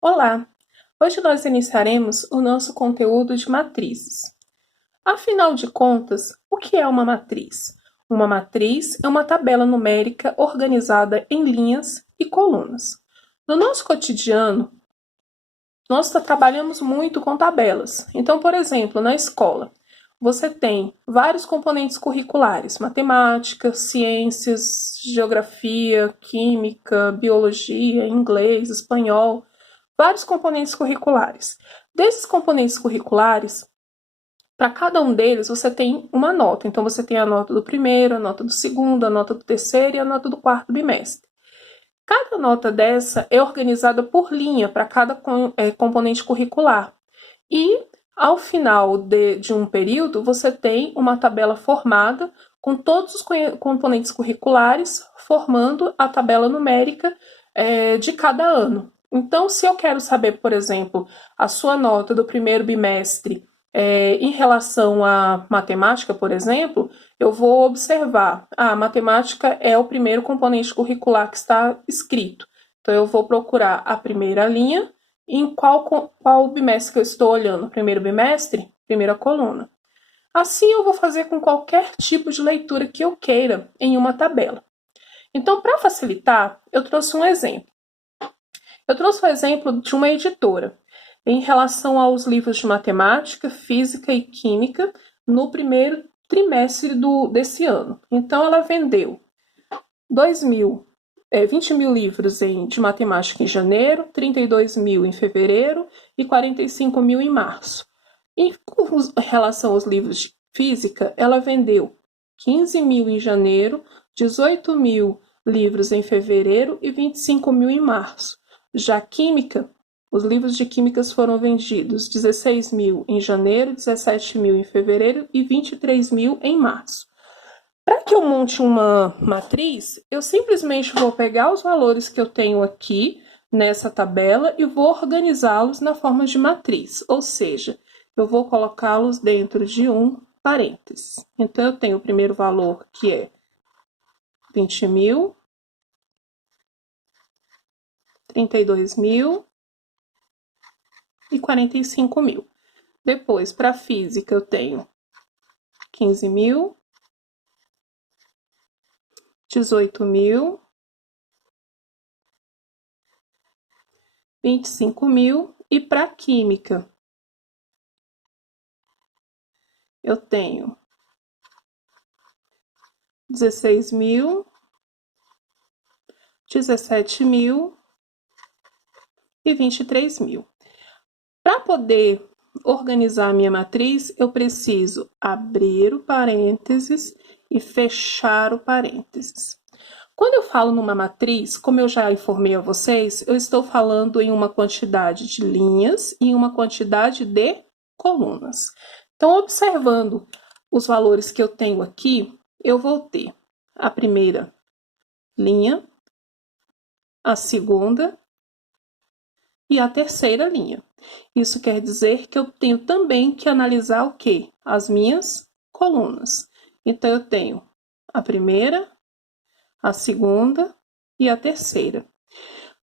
Olá! Hoje nós iniciaremos o nosso conteúdo de matrizes. Afinal de contas, o que é uma matriz? Uma matriz é uma tabela numérica organizada em linhas e colunas. No nosso cotidiano, nós trabalhamos muito com tabelas. Então, por exemplo, na escola, você tem vários componentes curriculares: matemática, ciências, geografia, química, biologia, inglês, espanhol, vários componentes curriculares. Desses componentes curriculares, para cada um deles você tem uma nota. Então você tem a nota do primeiro, a nota do segundo, a nota do terceiro e a nota do quarto bimestre. Cada nota dessa é organizada por linha para cada componente curricular. E ao final de um período, você tem uma tabela formada com todos os componentes curriculares, formando a tabela numérica de cada ano. Então, se eu quero saber, por exemplo, a sua nota do primeiro bimestre em relação à matemática, por exemplo, eu vou observar, a matemática é o primeiro componente curricular que está escrito. Então, eu vou procurar a primeira linha, em qual bimestre que eu estou olhando. Primeiro bimestre, primeira coluna. Assim, eu vou fazer com qualquer tipo de leitura que eu queira em uma tabela. Então, para facilitar, eu trouxe um exemplo. Eu trouxe o exemplo de uma editora em relação aos livros de matemática, física e química no primeiro trimestre desse ano. Então, ela vendeu 20 mil livros de matemática em janeiro, 32 mil em fevereiro e 45 mil em março. Em relação aos livros de física, ela vendeu 15 mil em janeiro, 18 mil livros em fevereiro e 25 mil em março. Já química, os livros de químicas foram vendidos 16 mil em janeiro, 17 mil em fevereiro e 23 mil em março. Para que eu monte uma matriz, eu simplesmente vou pegar os valores que eu tenho aqui nessa tabela e vou organizá-los na forma de matriz, ou seja, eu vou colocá-los dentro de um parênteses. Então, eu tenho o primeiro valor, que é 20 mil, 32 mil e 45 mil. Depois, para física, eu tenho 15 mil, 18 mil, 25 mil. E para química, eu tenho 16 mil, 17 mil e 23 mil. Para poder organizar a minha matriz, eu preciso abrir o parênteses e fechar o parênteses. Quando eu falo numa matriz, como eu já informei a vocês, eu estou falando em uma quantidade de linhas e em uma quantidade de colunas. Então, observando os valores que eu tenho aqui, eu vou ter a primeira linha, a segunda e a terceira linha. Isso quer dizer que eu tenho também que analisar o quê? As minhas colunas. Então, eu tenho a primeira, a segunda e a terceira.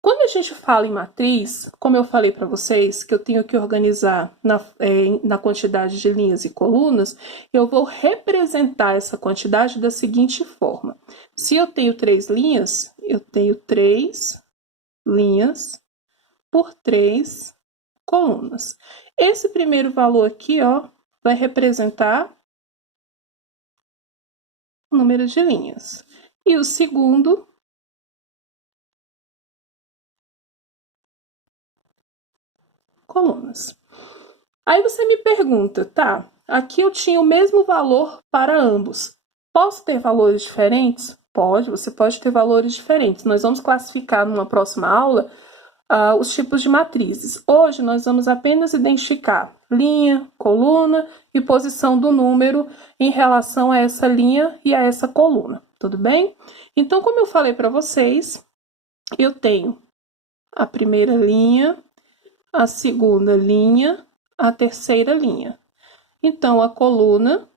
Quando a gente fala em matriz, como eu falei para vocês, que eu tenho que organizar na quantidade de linhas e colunas, eu vou representar essa quantidade da seguinte forma. Se eu tenho 3 linhas, eu tenho 3 linhas por 3 colunas. Esse primeiro valor aqui, ó, vai representar o número de linhas. E o segundo colunas. Aí você me pergunta, tá, aqui eu tinha o mesmo valor para ambos. Posso ter valores diferentes? Pode, você pode ter valores diferentes. Nós vamos classificar numa próxima aula os tipos de matrizes. Hoje nós vamos apenas identificar linha, coluna e posição do número em relação a essa linha e a essa coluna, tudo bem? Então, como eu falei para vocês, eu tenho a primeira linha, a segunda linha, a terceira linha. Então, a coluna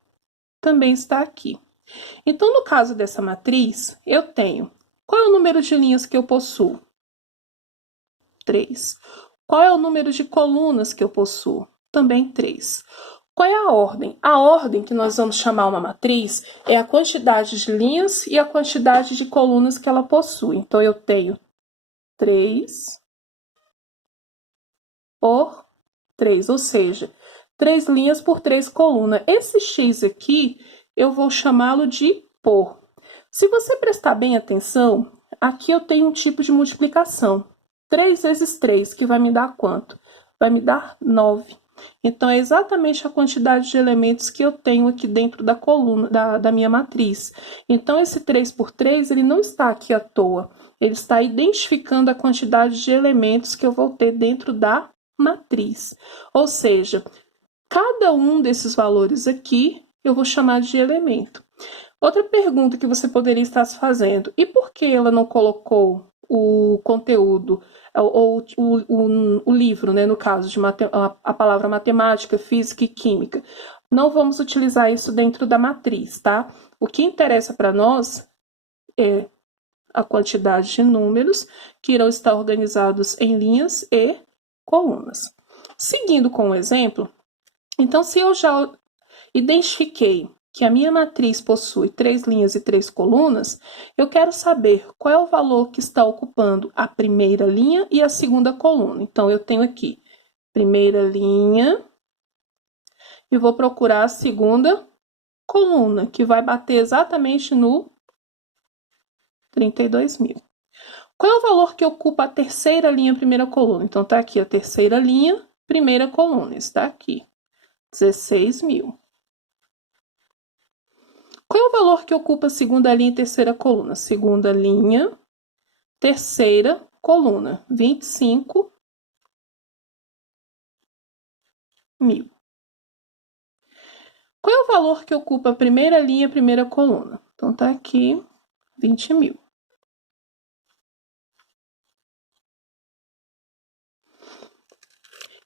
também está aqui. Então, no caso dessa matriz, eu tenho... Qual é o número de linhas que eu possuo? 3. Qual é o número de colunas que eu possuo? Também 3. Qual é a ordem? A ordem que nós vamos chamar uma matriz é a quantidade de linhas e a quantidade de colunas que ela possui. Então, eu tenho 3 por 3, ou seja, 3 linhas por 3 colunas. Esse x aqui, eu vou chamá-lo de por. Se você prestar bem atenção, aqui eu tenho um tipo de multiplicação. 3 vezes 3, que vai me dar quanto? Vai me dar 9. Então, é exatamente a quantidade de elementos que eu tenho aqui dentro da coluna, da minha matriz. Então, esse 3 por 3, ele não está aqui à toa. Ele está identificando a quantidade de elementos que eu vou ter dentro da matriz. Ou seja, cada um desses valores aqui, eu vou chamar de elemento. Outra pergunta que você poderia estar se fazendo, e por que ela não colocou o conteúdo, ou o livro, né, no caso de a palavra matemática, física e química? Não vamos utilizar isso dentro da matriz, tá? O que interessa para nós é a quantidade de números que irão estar organizados em linhas e colunas. Seguindo com o exemplo, então, se eu já identifiquei que a minha matriz possui 3 linhas e 3 colunas, eu quero saber qual é o valor que está ocupando a primeira linha e a segunda coluna. Então, eu tenho aqui primeira linha e vou procurar a segunda coluna, que vai bater exatamente no 32.000. Qual é o valor que ocupa a terceira linha, primeira coluna? Então, tá aqui a terceira linha, primeira coluna, está aqui, 16.000. Qual é o valor que ocupa a segunda linha e terceira coluna? Segunda linha, terceira coluna, 25.000. Qual é o valor que ocupa a primeira linha e primeira coluna? Então, tá aqui, 20.000.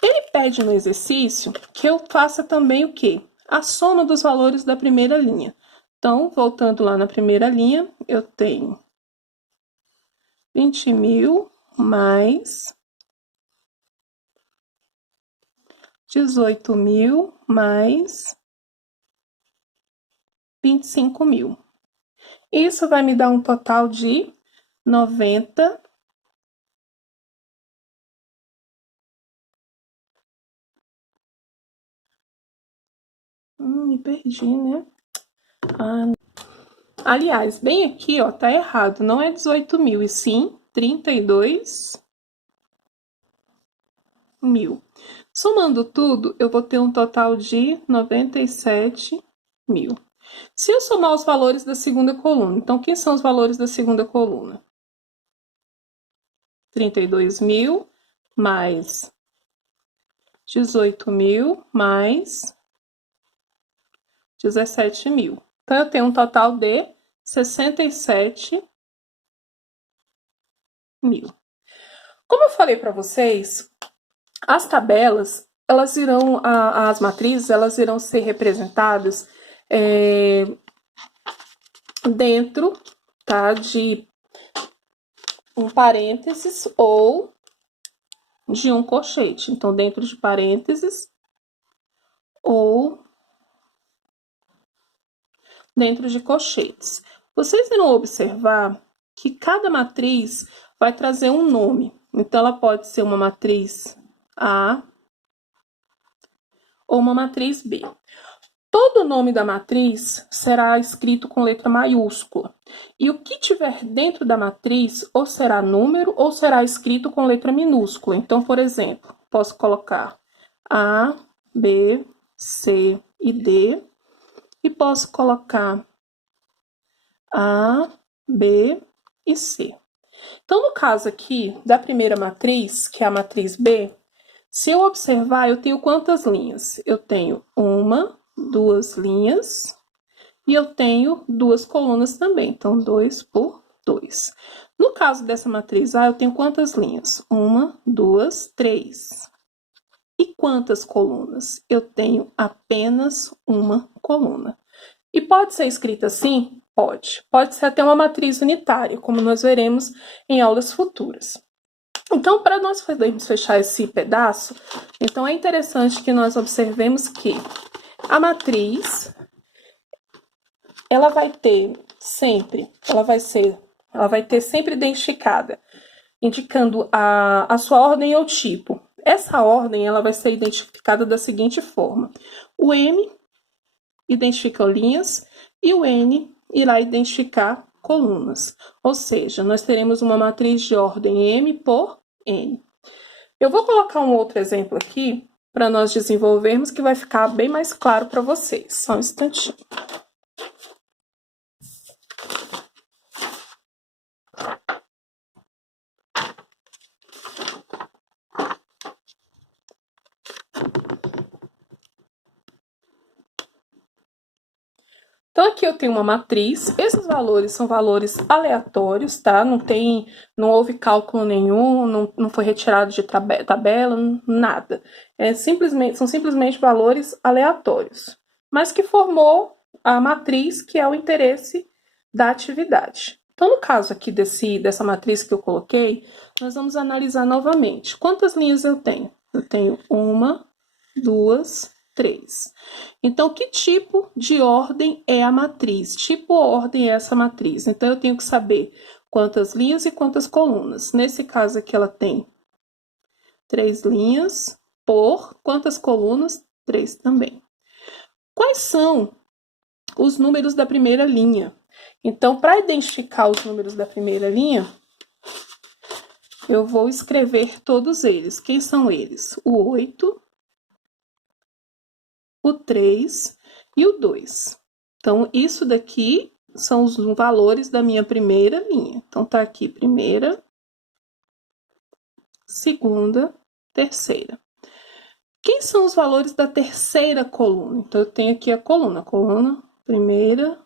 Ele pede no exercício que eu faça também o quê? A soma dos valores da primeira linha. Então, voltando lá na primeira linha, eu tenho 20.000 mais 18.000 mais 25.000. Isso vai me dar um total de 90. Me perdi, né? Aliás, bem aqui, ó, tá errado. Não é 18.000, e sim 32.000. Somando tudo, eu vou ter um total de 97.000. Se eu somar os valores da segunda coluna, então, quem são os valores da segunda coluna? 32.000 mais 18.000 mais 17.000. Então, eu tenho um total de 67.000. Como eu falei para vocês, as tabelas, elas irão, as matrizes, elas irão ser representadas dentro, tá, de um parênteses ou de um colchete. Então, dentro de parênteses ou dentro de colchetes. Vocês irão observar que cada matriz vai trazer um nome. Então, ela pode ser uma matriz A ou uma matriz B. Todo o nome da matriz será escrito com letra maiúscula. E o que tiver dentro da matriz ou será número ou será escrito com letra minúscula. Então, por exemplo, posso colocar A, B, C e D. E posso colocar A, B e C. Então, no caso aqui da primeira matriz, que é a matriz B, se eu observar, eu tenho quantas linhas? Eu tenho 1, 2 linhas e eu tenho 2 colunas também. Então, 2 por 2. No caso dessa matriz A, eu tenho quantas linhas? 1, 2, 3. E quantas colunas? Eu tenho apenas uma coluna. E pode ser escrita assim? Pode. Pode ser até uma matriz unitária, como nós veremos em aulas futuras. Então, para nós podermos fechar esse pedaço, então é interessante que nós observemos que a matriz, ela vai ter sempre identificada, indicando a sua ordem ou tipo. Essa ordem, ela vai ser identificada da seguinte forma: o M identifica linhas e o N irá identificar colunas. Ou seja, nós teremos uma matriz de ordem M por N. Eu vou colocar um outro exemplo aqui para nós desenvolvermos, que vai ficar bem mais claro para vocês. Só um instantinho. Então, aqui eu tenho uma matriz, esses valores são valores aleatórios, tá? Não houve cálculo nenhum, não foi retirado de tabela, nada. São simplesmente valores aleatórios, mas que formou a matriz, que é o interesse da atividade. Então, no caso aqui dessa matriz que eu coloquei, nós vamos analisar novamente. Quantas linhas eu tenho? Eu tenho 1, 2, 3. Então, que tipo de ordem é a matriz? Tipo ordem é essa matriz? Então, eu tenho que saber quantas linhas e quantas colunas. Nesse caso aqui, ela tem 3 linhas por quantas colunas? 3 também. Quais são os números da primeira linha? Então, para identificar os números da primeira linha, eu vou escrever todos eles. Quem são eles? O 8, o 3 e o 2. Então, isso daqui são os valores da minha primeira linha. Então, tá aqui primeira, segunda, terceira. Quem são os valores da terceira coluna? Então, eu tenho aqui a coluna, primeira,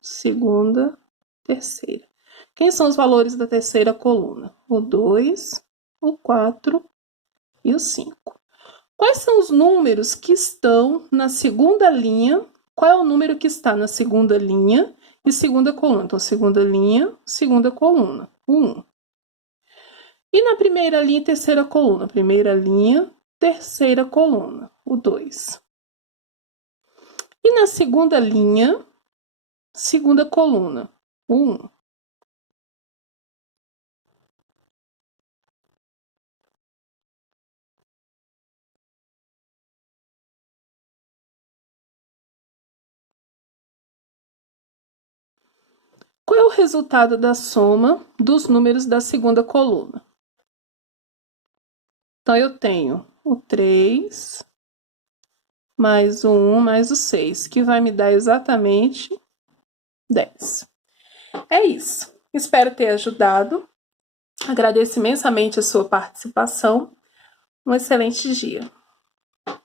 segunda, terceira. Quem são os valores da terceira coluna? O 2, o 4 e o 5. Quais são os números que estão na segunda linha? Qual é o número que está na segunda linha e segunda coluna? Então, segunda linha, segunda coluna, o 1. E na primeira linha e terceira coluna? Primeira linha, terceira coluna, o 2. E na segunda linha, segunda coluna, o 1. Qual é o resultado da soma dos números da segunda coluna? Então, eu tenho o 3 mais o 1 mais o 6, que vai me dar exatamente 10. É isso. Espero ter ajudado. Agradeço imensamente a sua participação. Um excelente dia.